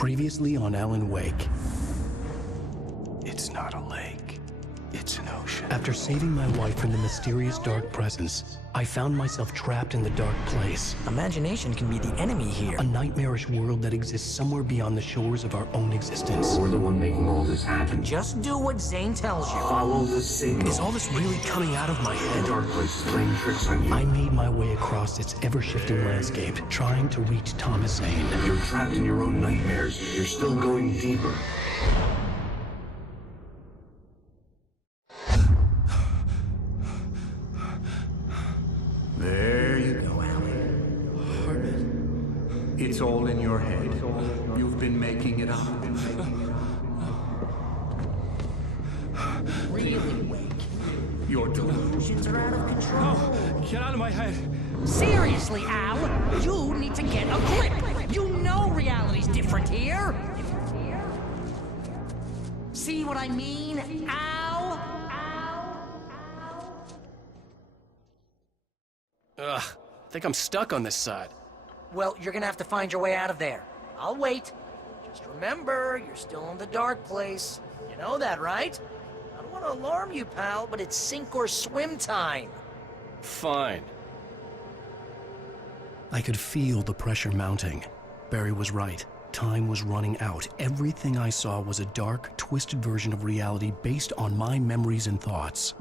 Previously on Alan Wake. It's not a lake. It's an ocean. After saving my wife from the mysterious dark presence, I found myself trapped in the dark place. Imagination can be the enemy here. A nightmarish world that exists somewhere beyond the shores of our own existence. We're the one making all this happen. Just do what Zane tells you. Follow the signal. Is all this really coming out of my head? The dark place is playing tricks on you. I made my way across its ever-shifting landscape, trying to reach Thomas Zane. You're trapped in your own nightmares. You're still going deeper. There you go, Alan. It's all in your head. You've been making it up. Really, Wake. Your delusions are out of control. No, get out of my head. Seriously, Al, you need to get a grip. You know reality's different here. See what I mean, Al? Ugh, I think I'm stuck on this side. Well, you're gonna have to find your way out of there. I'll wait. Just remember, you're still in the dark place. You know that, right? I don't want to alarm you, pal, but it's sink or swim time. Fine. I could feel the pressure mounting. Barry was right. Time was running out. Everything I saw was a dark, twisted version of reality based on my memories and thoughts.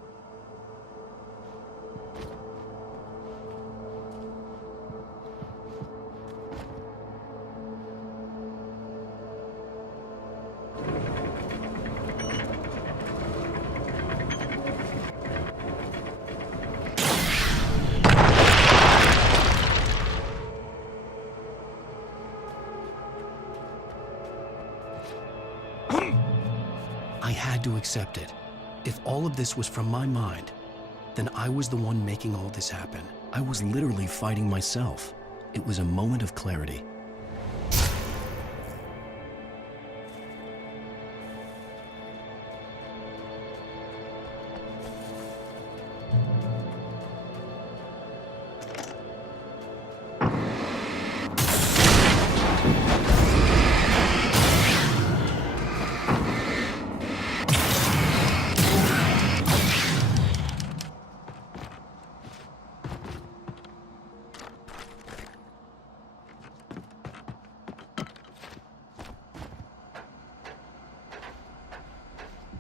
I had to accept it. If all of this was from my mind, then I was the one making all this happen. I was literally fighting myself. It was a moment of clarity.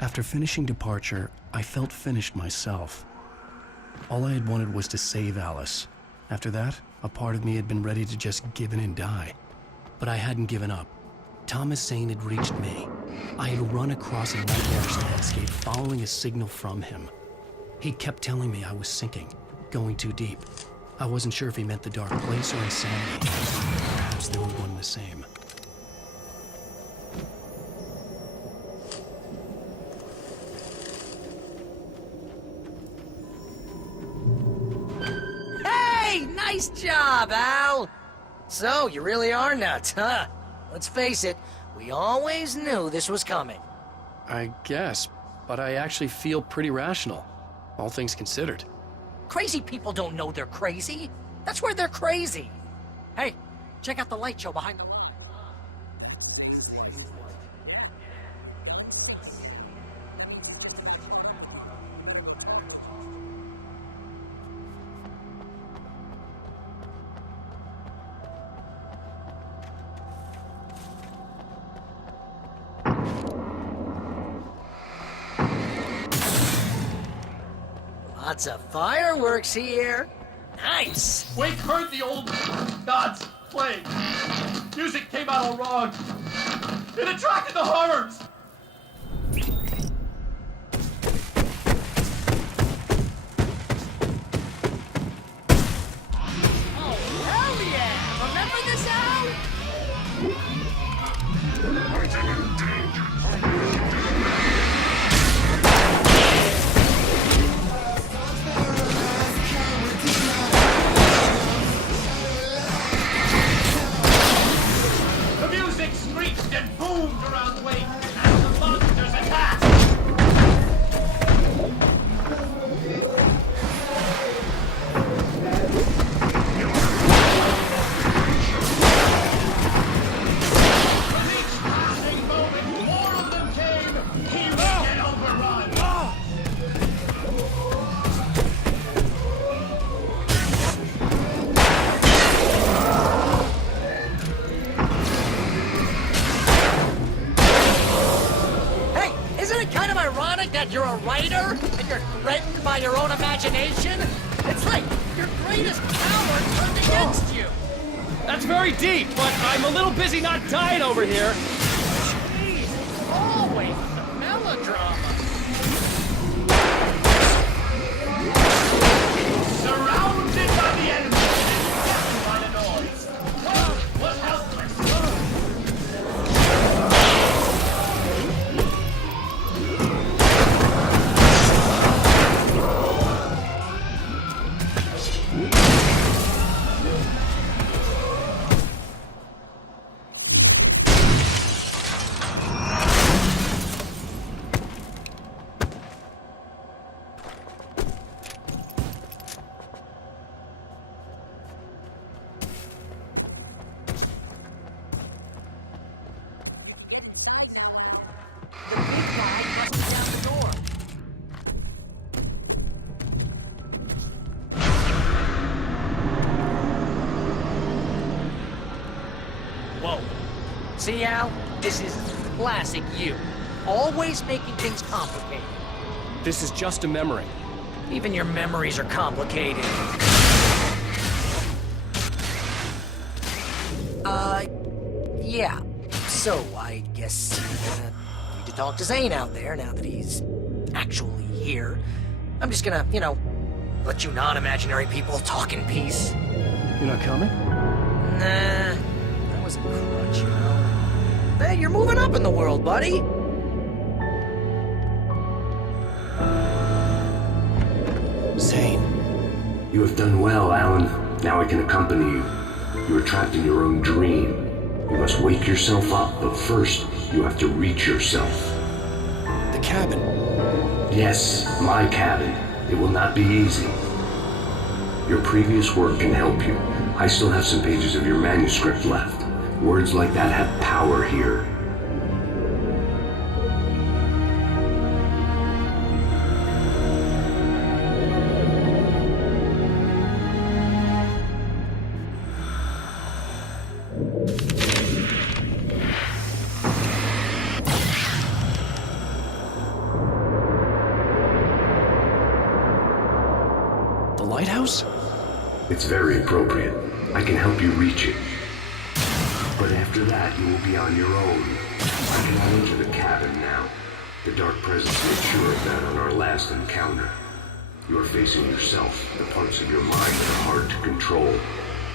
After finishing Departure, I felt finished myself. All I had wanted was to save Alice. After that, a part of me had been ready to just give in and die. But I hadn't given up. Thomas Zane had reached me. I had run across a nightmarish landscape following a signal from him. He kept telling me I was sinking, going too deep. I wasn't sure if he meant the dark place or insanity. Perhaps they were one and the same. Nice job, Al! So, you really are nuts, huh? Let's face it, we always knew this was coming. I guess, but I actually feel pretty rational, all things considered. Crazy people don't know they're crazy. That's where they're crazy. Hey, check out the light show behind the... Lots of fireworks here. Nice. Wake heard the old gods play. Music came out all wrong. It attracted the horrors. Oh, hell yeah! Remember this, Screeched and boomed around the wake as the monsters attacked. Release ironic that you're a writer and you're threatened by your own imagination? It's like your greatest power turned against you. That's very deep, but I'm a little busy not dying over here. Jeez, always the melodrama. Surrounded by the enemy and deafened by the noise. Tom was helpless. The big guy must be down the door. Whoa. See, Al? This is classic you. Always making things complicated. This is just a memory. Even your memories are complicated. Yeah. So, I guess you're gonna need to talk to Zane out there now that he's actually here. I'm just gonna, let you non-imaginary people talk in peace. You're not coming? Nah, that was a crutch, Hey, you're moving up in the world, buddy. Zane. You have done well, Alan. Now I can accompany you. You are trapped in your own dream. You must wake yourself up, but first, you have to reach yourself. The cabin. Yes, my cabin. It will not be easy. Your previous work can help you. I still have some pages of your manuscript left. Words like that have power here. The lighthouse? It's very appropriate. I can help you reach it. But after that, you will be on your own. I cannot enter the cabin now. The Dark Presence made sure of that on our last encounter. You are facing yourself, the parts of your mind that are hard to control.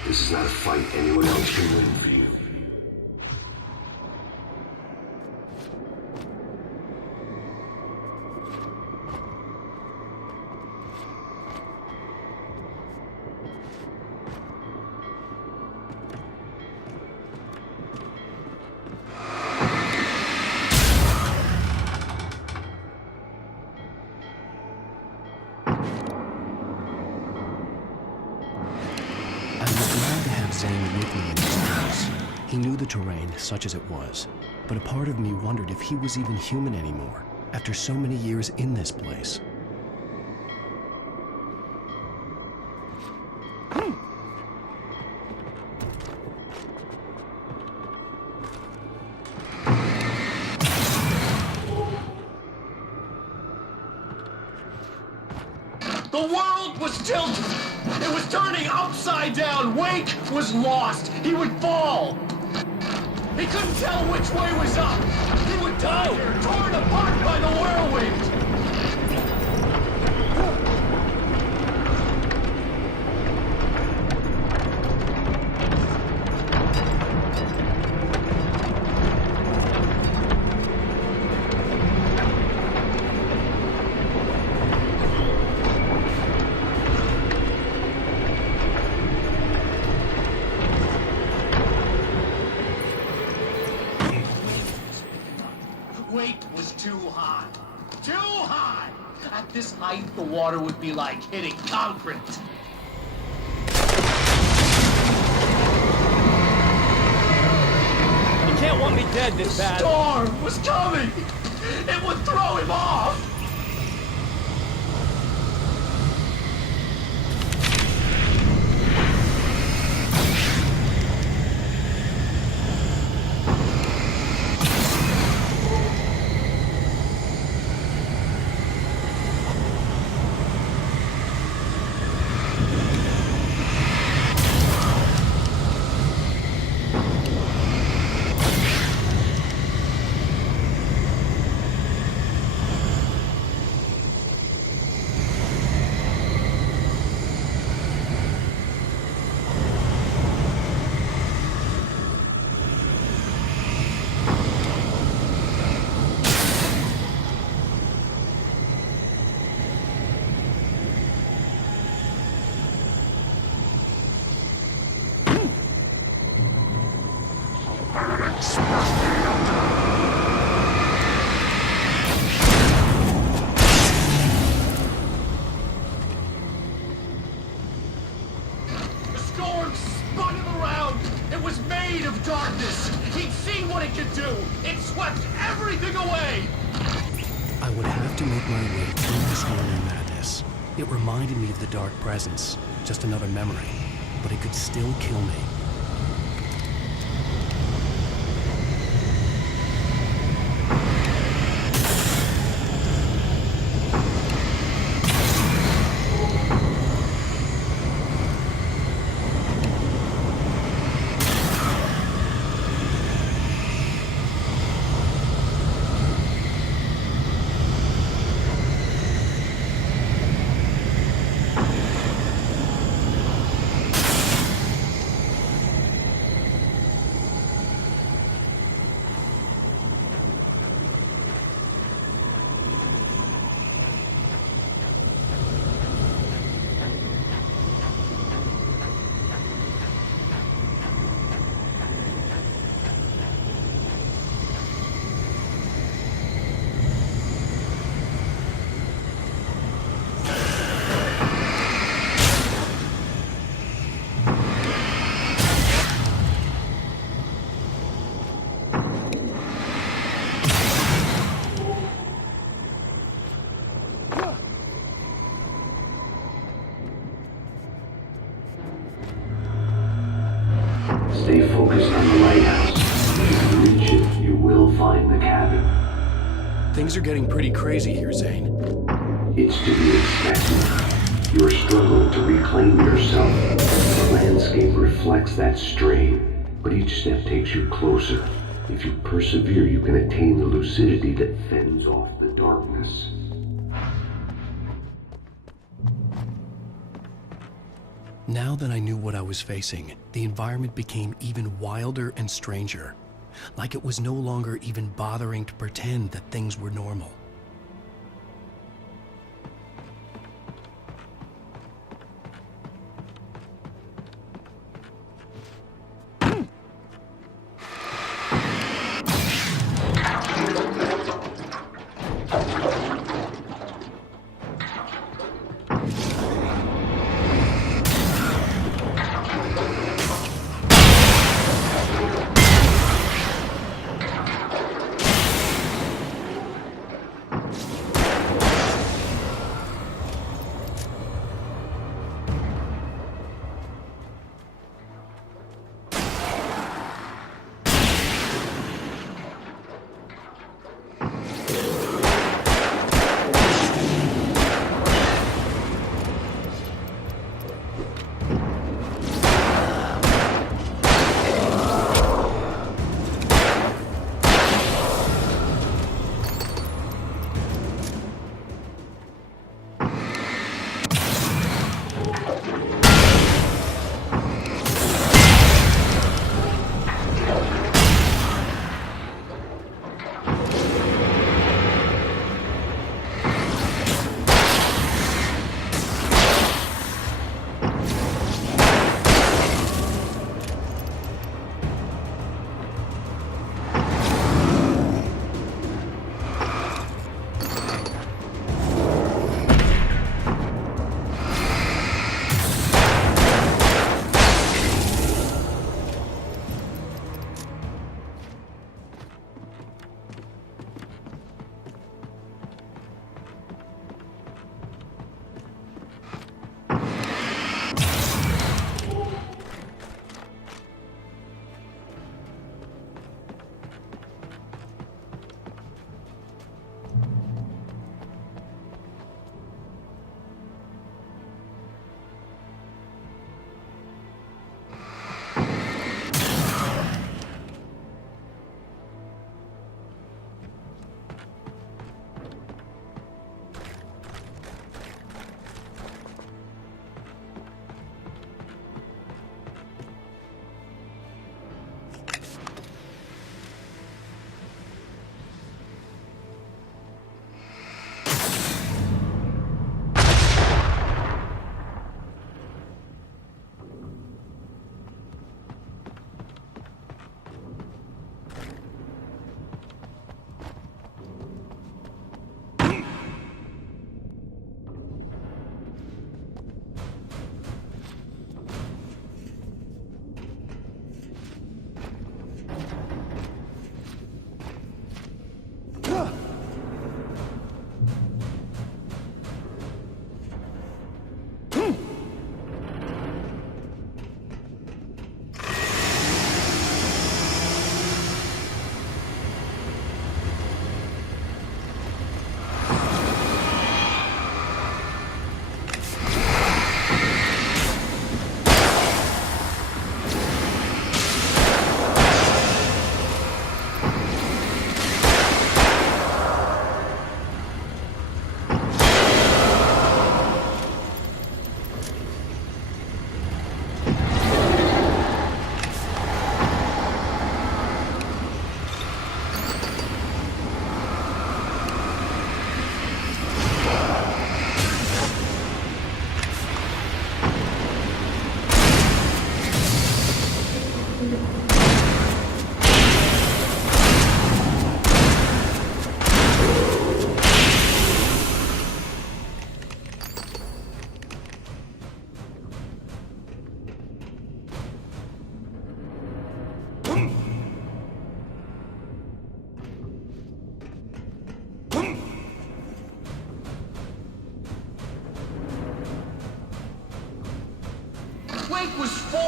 This is not a fight anyone else can win for you. Zane with me in this house. He knew the terrain, such as it was, but a part of me wondered if he was even human anymore, after so many years in this place. The world was tilted. It was turning upside down. Wake was lost. He would fall. He couldn't tell which way was up. He would die here, torn apart by the whirlwind. Wake was too high. Too high! At this height, the water would be like hitting concrete. You can't want me dead this bad. Storm was coming! It would throw him off! what it could do! It swept everything away! I would have to make my way through this horny madness. It reminded me of the dark presence, just another memory, but it could still kill me. Stay focused on the lighthouse. If you reach it, you will find the cabin. Things are getting pretty crazy here, Zane. It's to be expected. You're struggling to reclaim yourself. The landscape reflects that strain, but each step takes you closer. If you persevere, you can attain the lucidity that fends off the darkness. Now that I knew what I was facing, the environment became even wilder and stranger. Like it was no longer even bothering to pretend that things were normal.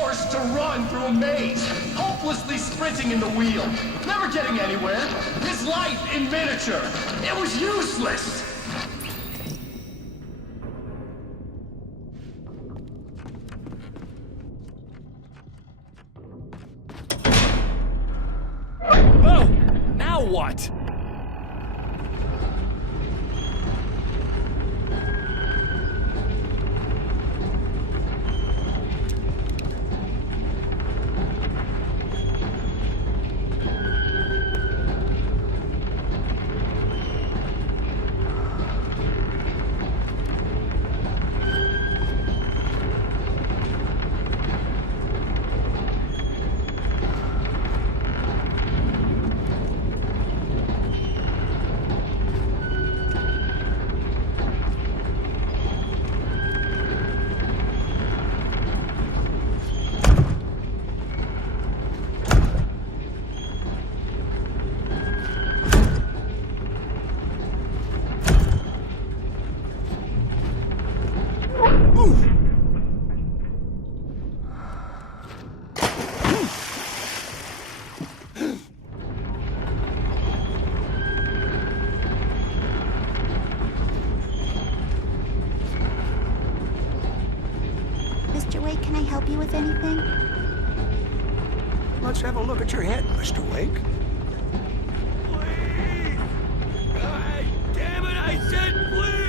forced to run through a maze, hopelessly sprinting in the wheel, never getting anywhere. His life in miniature. It was useless. Oh! Now what? Mr. Wake, can I help you with anything? Let's have a look at your head, Mr. Wake. Please! Damn it, I said please!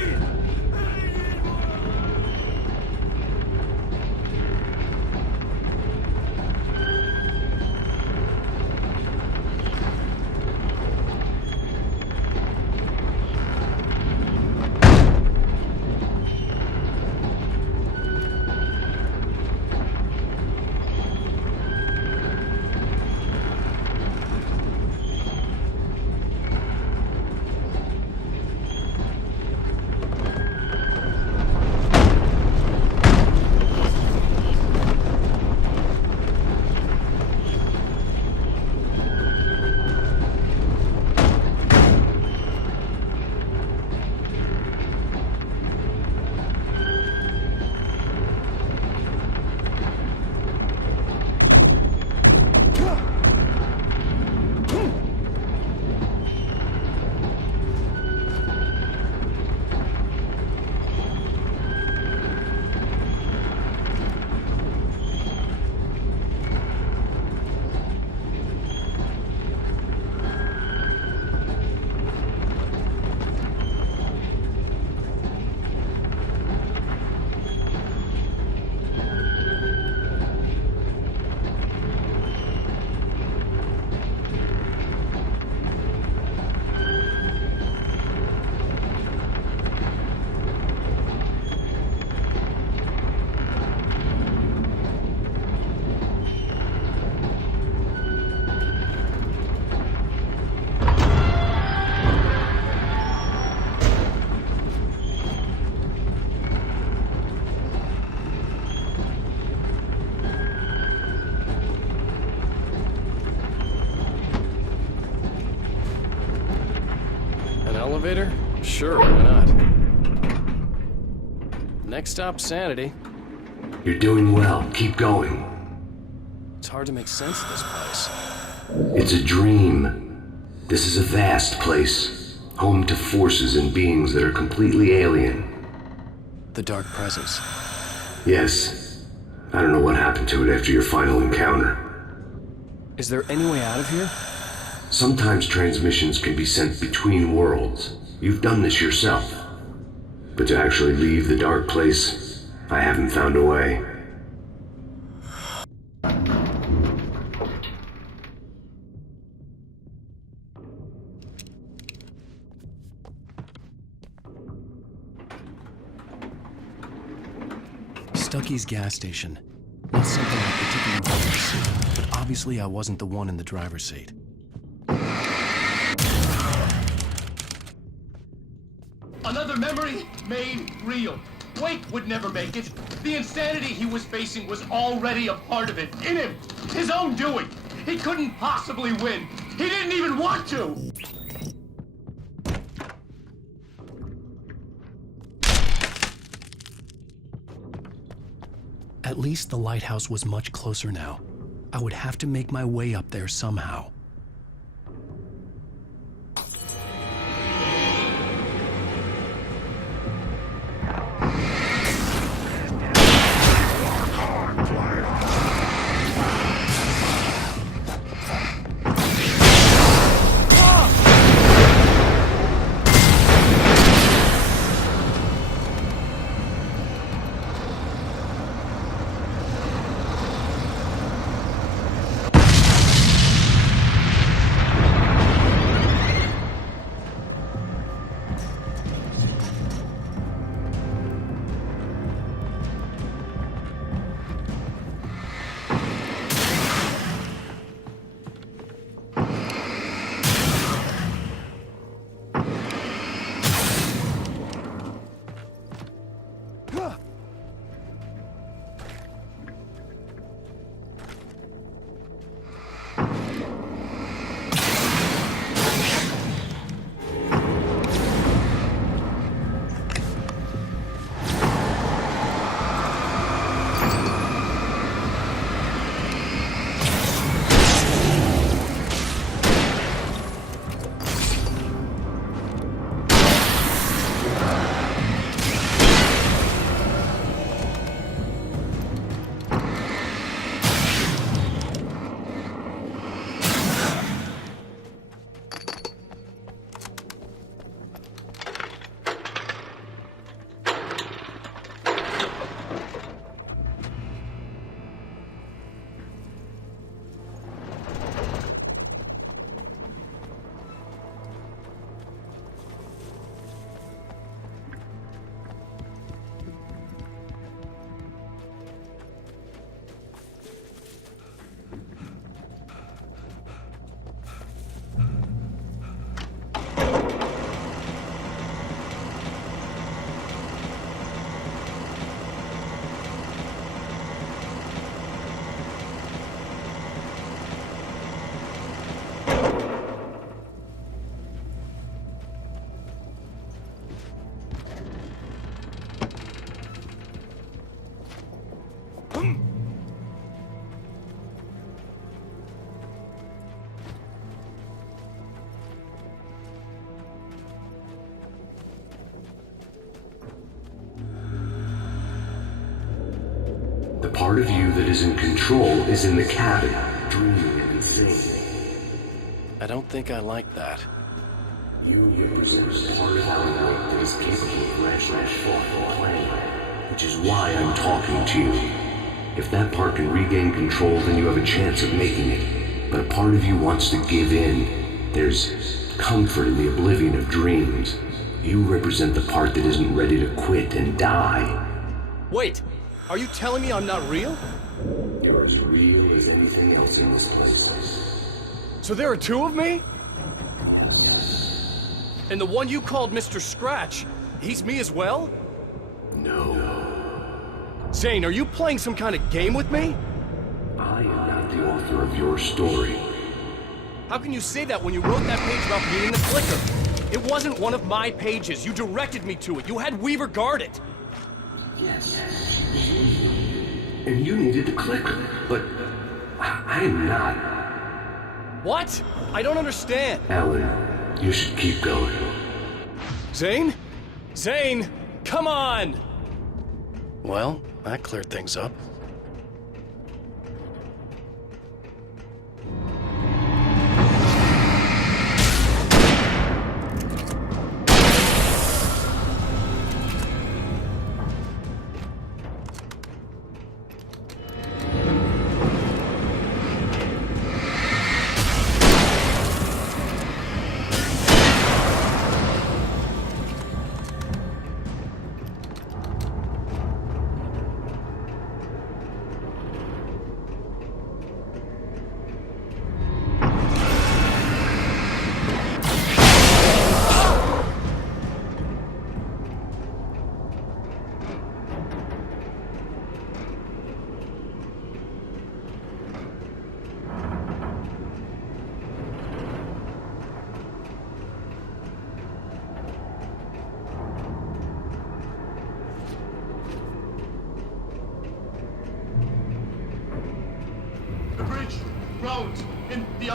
Elevator? Sure, why not? Next stop, Sanity. You're doing well. Keep going. It's hard to make sense of this place. It's a dream. This is a vast place, home to forces and beings that are completely alien. The Dark Presence. Yes. I don't know what happened to it after your final encounter. Is there any way out of here? Sometimes transmissions can be sent between worlds. You've done this yourself. But to actually leave the dark place, I haven't found a way. Stucky's gas station. Not something I particularly wanted to see, but obviously I wasn't the one in the driver's seat. Another memory made real. Wake would never make it. The insanity he was facing was already a part of it, in him. His own doing. He couldn't possibly win. He didn't even want to. At At least the lighthouse was much closer now. I would have to make my way up there somehow. The part of you that is in control is in the cabin, dreaming and insane. I don't think I like that. You use part of our work that is capable of thoughtful plan, which is why I'm talking to you. If that part can regain control, then you have a chance of making it. But a part of you wants to give in. There's comfort in the oblivion of dreams. You represent the part that isn't ready to quit and die. Wait, are you telling me I'm not real? You're as real as anything else in this place. So there are two of me? Yes. And the one you called Mr. Scratch, he's me as well? No. Zane, are you playing some kind of game with me? I am not the author of your story. How can you say that when you wrote that page about me in the Flicker? It wasn't one of my pages. You directed me to it. You had Weaver guard it. Yes. And you needed the clicker, but I'm not. What? I don't understand. Alan, you should keep going. Zane? Zane, come on! Well, that cleared things up.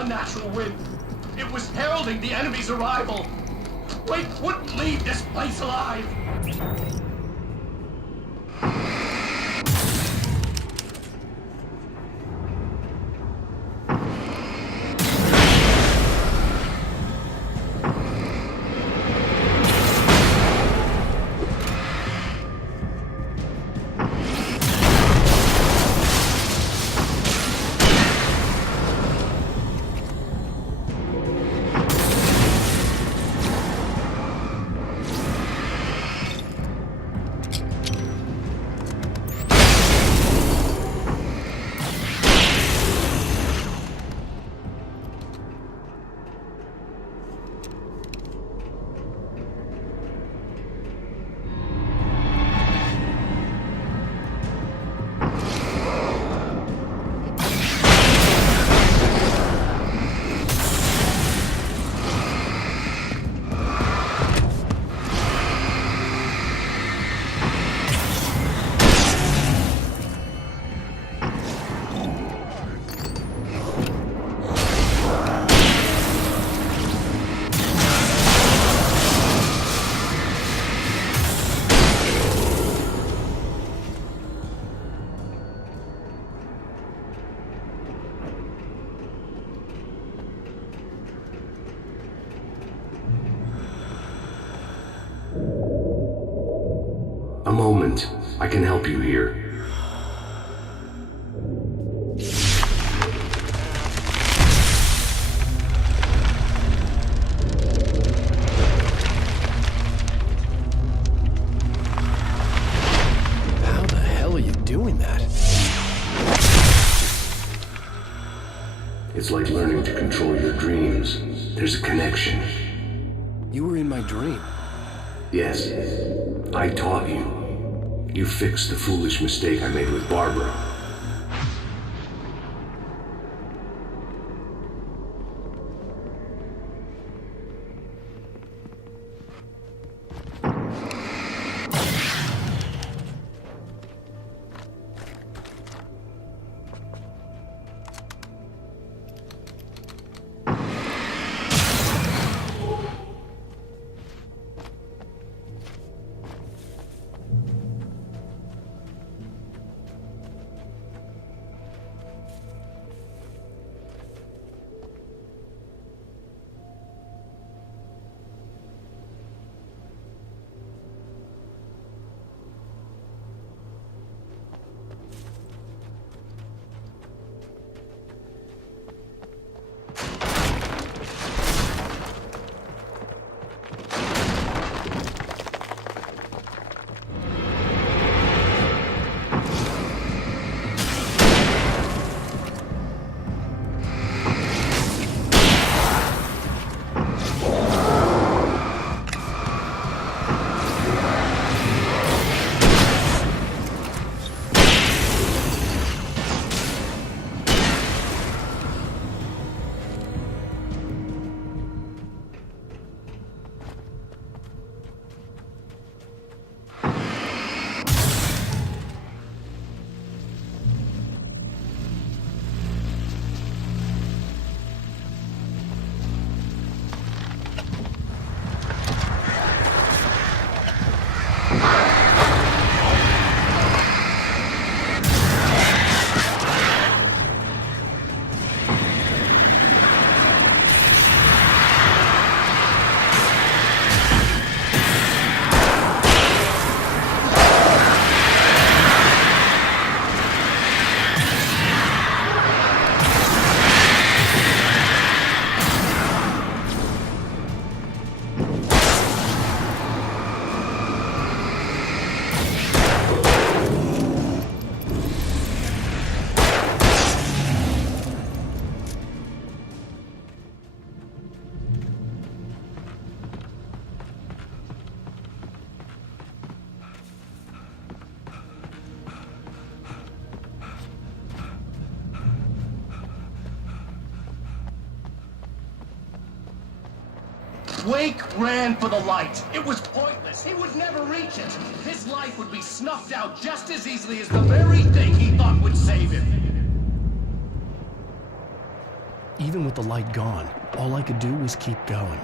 unnatural wind. It was heralding the enemy's arrival. Wake wouldn't leave this place alive. A moment. I can help you here. How the hell are you doing that? It's like learning to control your dreams. There's a connection. You were in my dream. Yes, I taught you. You fixed the foolish mistake I made with Barbara. Wake ran for the light. It was pointless. He would never reach it. His life would be snuffed out just as easily as the very thing he thought would save him. Even with the light gone, all I could do was keep going.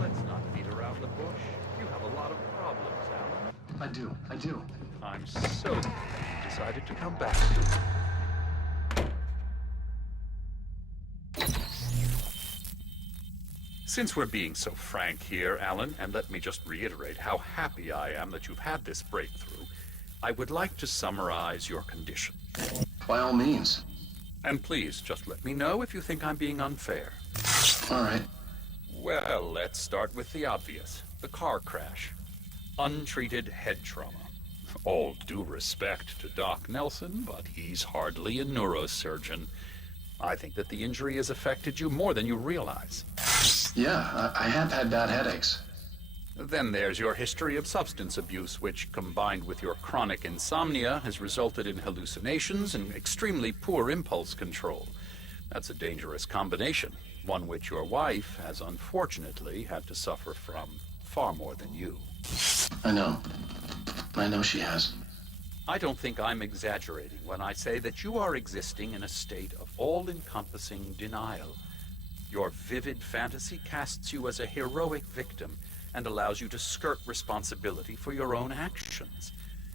Let's not beat around the bush. You have a lot of problems, Alan. I do. I'm so glad you decided to come back. Since we're being so frank here, Alan, and let me just reiterate how happy I am that you've had this breakthrough, I would like to summarize your condition. By all means. And please, just let me know if you think I'm being unfair. All right. Well, let's start with the obvious. The car crash. Untreated head trauma. All due respect to Doc Nelson, but he's hardly a neurosurgeon. I think that the injury has affected you more than you realize. Yeah, I have had bad headaches. Then there's your history of substance abuse, which, combined with your chronic insomnia, has resulted in hallucinations and extremely poor impulse control. That's a dangerous combination, one which your wife has unfortunately had to suffer from far more than you. I know she has. I don't think I'm exaggerating when I say that you are existing in a state of all-encompassing denial. Your vivid fantasy casts you as a heroic victim and allows you to skirt responsibility for your own actions.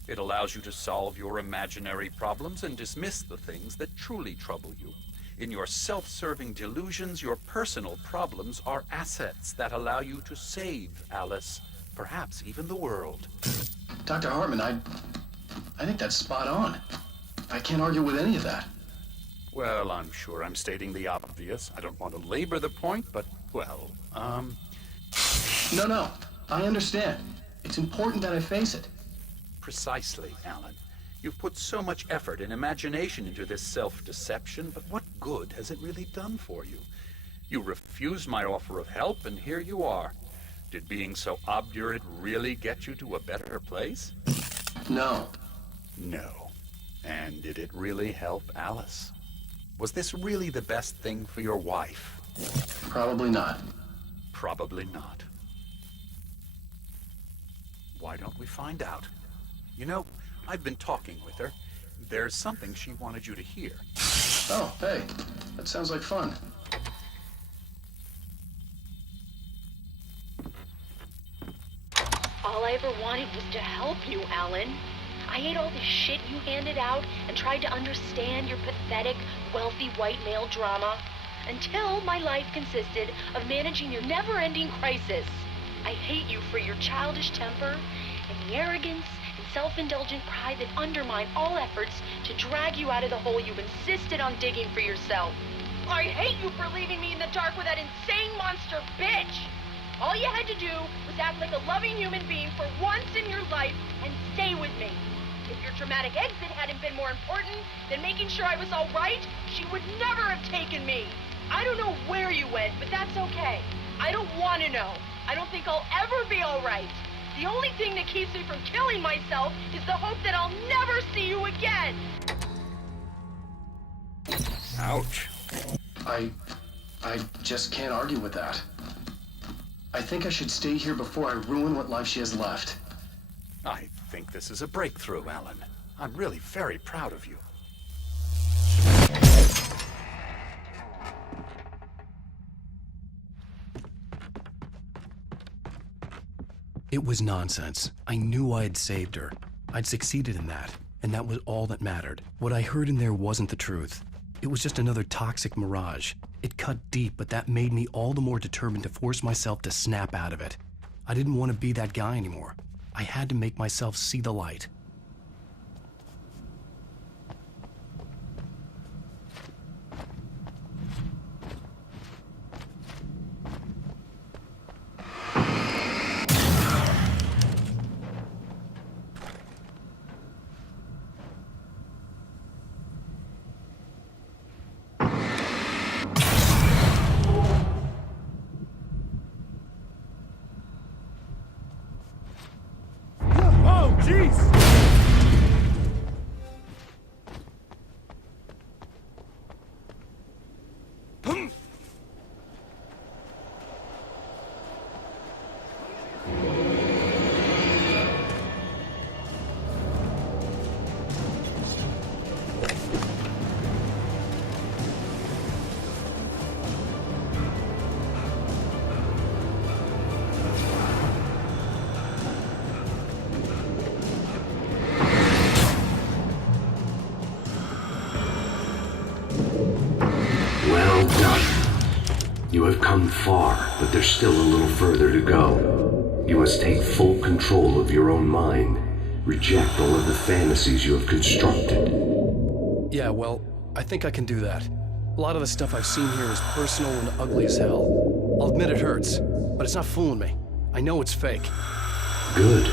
It allows you to solve your imaginary problems and dismiss the things that truly trouble you. In your self-serving delusions, your personal problems are assets that allow you to save Alice, perhaps even the world. Dr. Hartman, I think that's spot on. I can't argue with any of that. Well, I'm sure I'm stating the obvious. I don't want to labor the point, but, well, No, I understand. It's important that I face it. Precisely, Alan. You've put so much effort and imagination into this self-deception, but what good has it really done for you? You refused my offer of help, and here you are. Did being so obdurate really get you to a better place? No. No. And did it really help Alice? Was this really the best thing for your wife? Probably not. Probably not. Why don't we find out? You know, I've been talking with her. There's something she wanted you to hear. Oh, hey. That sounds like fun. All I ever wanted was to help you, Alan. I ate all this shit you handed out and tried to understand your pathetic, wealthy white male drama until my life consisted of managing your never-ending crisis. I hate you for your childish temper and the arrogance and self-indulgent pride that undermine all efforts to drag you out of the hole you insisted on digging for yourself. I hate you for leaving me in the dark with that insane monster bitch! All you had to do was act like a loving human being for once in your life and stay with me. If your dramatic exit hadn't been more important than making sure I was all right, she would never have taken me. I don't know where you went, but that's okay. I don't want to know. I don't think I'll ever be all right. The only thing that keeps me from killing myself is the hope that I'll never see you again. Ouch. I just can't argue with that. I think I should stay here before I ruin what life she has left. I think this is a breakthrough, Alan. I'm really very proud of you. It was nonsense. I knew I had saved her. I'd succeeded in that, and that was all that mattered. What I heard in there wasn't the truth. It was just another toxic mirage. It cut deep, but that made me all the more determined to force myself to snap out of it. I didn't want to be that guy anymore. I had to make myself see the light. You have come far, but there's still a little further to go. You must take full control of your own mind. Reject all of the fantasies you have constructed. Yeah, well, I think I can do that. A lot of the stuff I've seen here is personal and ugly as hell. I'll admit it hurts, but it's not fooling me. I know it's fake. Good.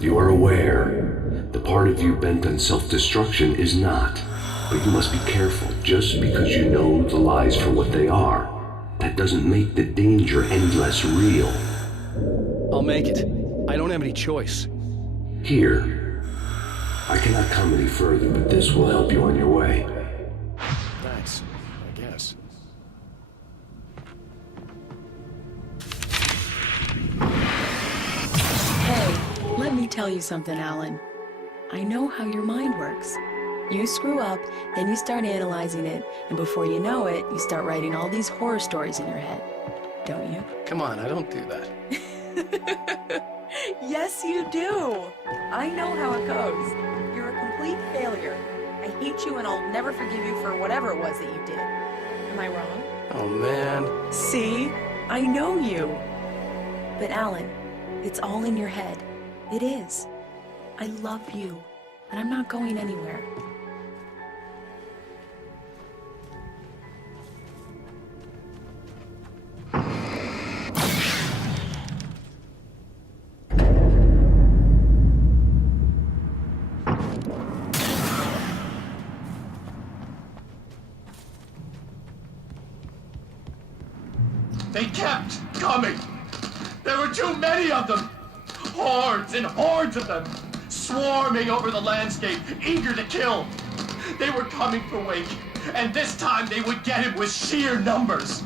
You are aware. The part of you bent on self-destruction is not. But you must be careful. Just because you know the lies for what they are, that doesn't make the danger any less real. I'll make it. I don't have any choice. Here. I cannot come any further, but this will help you on your way. Thanks, I guess. Hey, let me tell you something, Alan. I know how your mind works. You screw up, then you start analyzing it, and before you know it, you start writing all these horror stories in your head. Don't you? Come on, I don't do that. Yes, you do. I know how it goes. You're a complete failure. I hate you and I'll never forgive you for whatever it was that you did. Am I wrong? Oh, man. See? I know you. But Alan, it's all in your head. It is. I love you, and I'm not going anywhere. They kept coming. There were too many of them. Hordes and hordes of them, swarming over the landscape, eager to kill. They were coming for Wake, and this time they would get him with sheer numbers.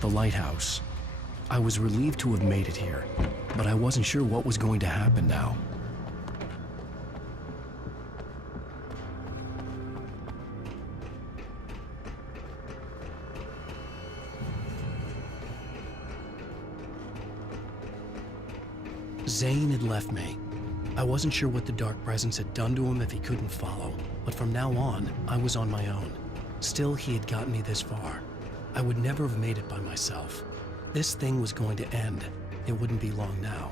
The lighthouse. I was relieved to have made it here, but I wasn't sure what was going to happen now. Zane had left me. I wasn't sure what the Dark Presence had done to him if he couldn't follow, but from now on, I was on my own. Still, he had gotten me this far. I would never have made it by myself. This thing was going to end. It wouldn't be long now.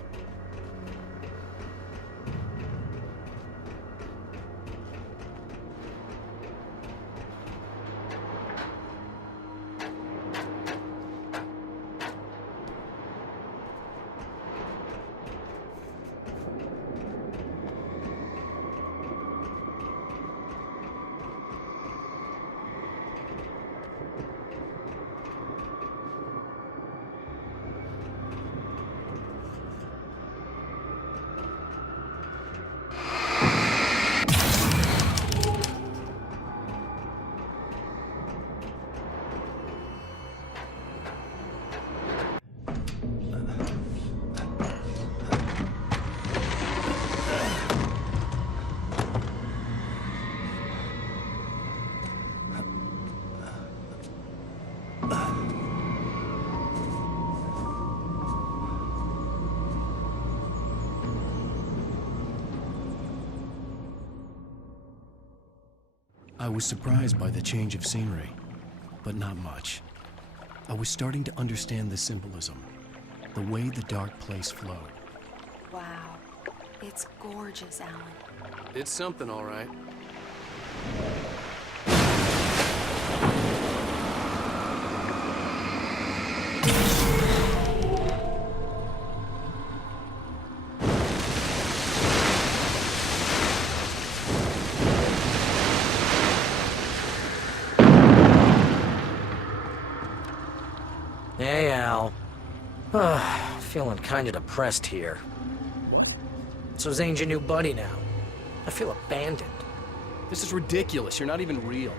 I was surprised by the change of scenery, but not much. I was starting to understand the symbolism, the way the dark place flowed. Wow. It's gorgeous, Alan. It's something, all right. Hey, Al. Feeling kinda depressed here. So Zane's your new buddy now. I feel abandoned. This is ridiculous. You're not even real.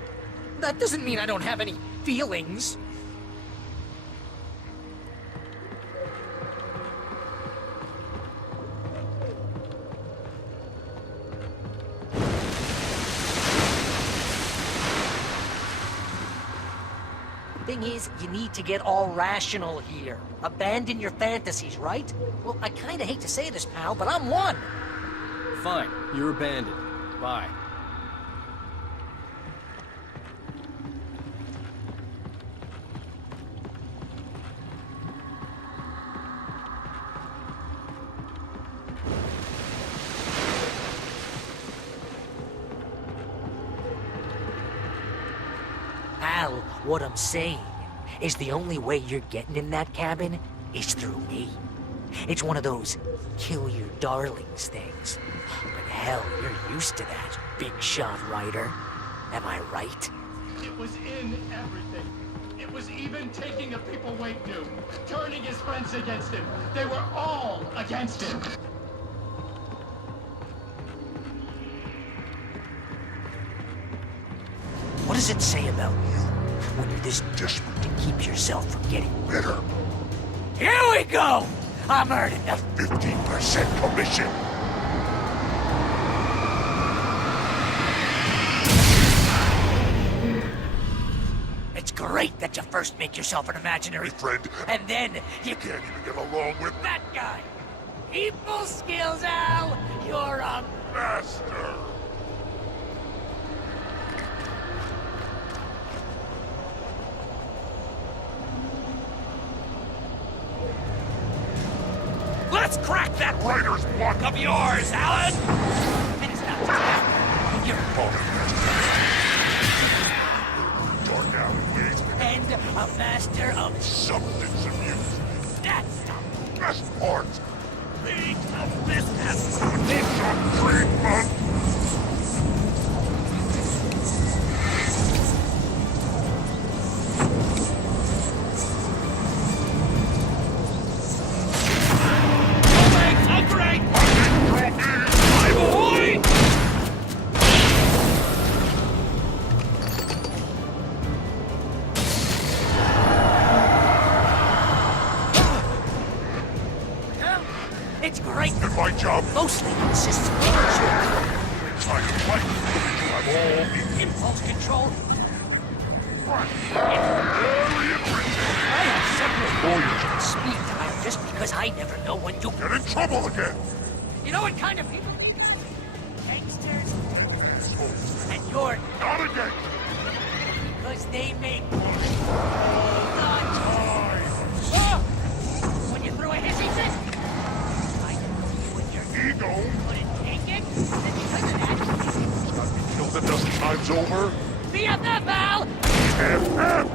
That doesn't mean I don't have any feelings. Thing is, you need to get all rational here. Abandon your fantasies, right? Well, I kinda hate to say this, pal, but I'm one. Fine. You're abandoned. Bye. Al, what I'm saying is the only way you're getting in that cabin is through me. It's one of those kill your darlings things. But hell, you're used to that, big shot writer. Am I right? It was in everything. It was even taking a people Wake knew, turning his friends against him. They were all against him. What does it say about you when you're this desperate to keep yourself from getting bitter? Here we go! I'm earning the 15% commission. It's great that you first make yourself an imaginary friend, and then you can't even get along with that guy. People skills, Al! You're a master! Let's crack that writer's block of yours, Alan! And it's not just that. You're dark alleyways and a master of substance abuse. That's the best part. Being a business. It's a treatment. It's great. And my job mostly consists of making sure we're trying to fight. I'm all the impulse control. Right. It's very interesting. I have several lawyers on speed dial just because I never know when you'll get in trouble again. You know what kind of people need to be? Gangsters. And you're not a gangster. Because they make all the time. Oh! When you throw a hissy fit. Ego. Couldn't take it, and because of that, he's got me killed a dozen times over. BFF, Al! BFF!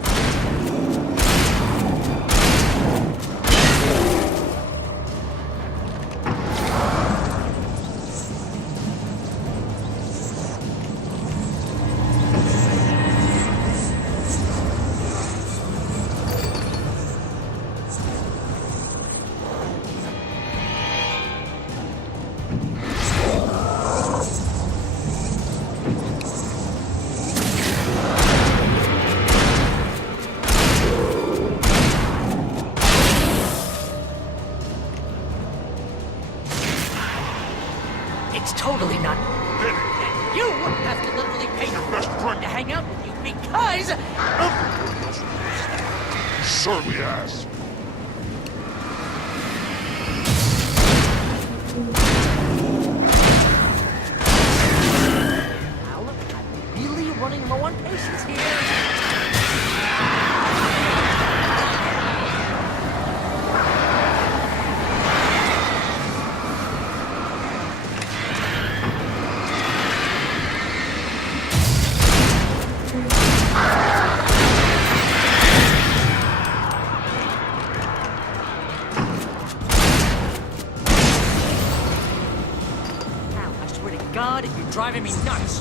It's totally not. And you have to literally pay your best friend to hang out with you because everyone knows you surly ass. Al, I'm really running low on patience here. God, you're driving me nuts.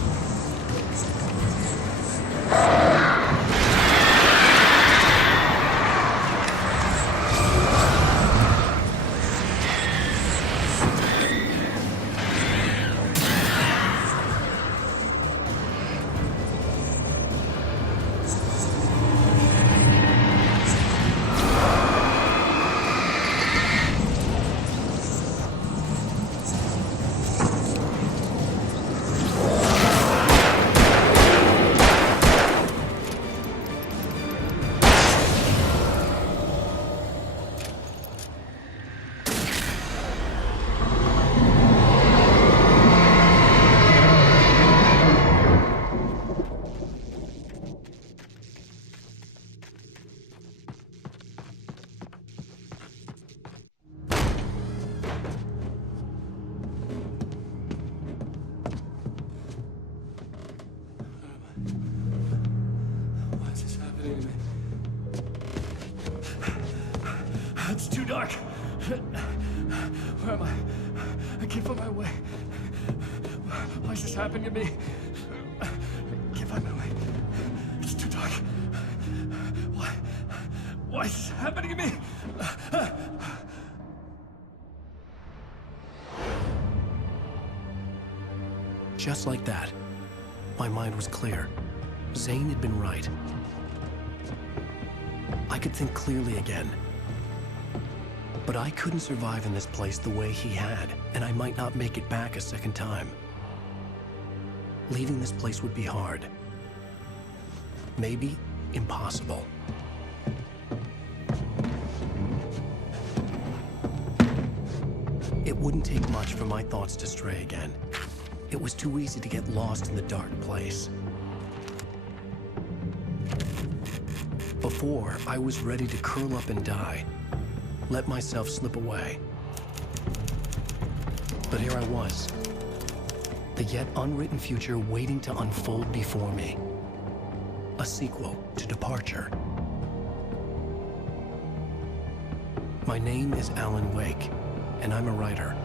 It's too dark. am I? I can't find my way. Why is this happening to me? I can't find my way. It's too dark. Why is this happening to me? Just like that, my mind was clear. Zane had been right. I could think clearly again. But I couldn't survive in this place the way he had, and I might not make it back a second time. Leaving this place would be hard. Maybe impossible. It wouldn't take much for my thoughts to stray again. It was too easy to get lost in the dark place. Before, I was ready to curl up and die, let myself slip away. But here I was, the yet unwritten future waiting to unfold before me. A sequel to Departure. My name is Alan Wake, and I'm a writer.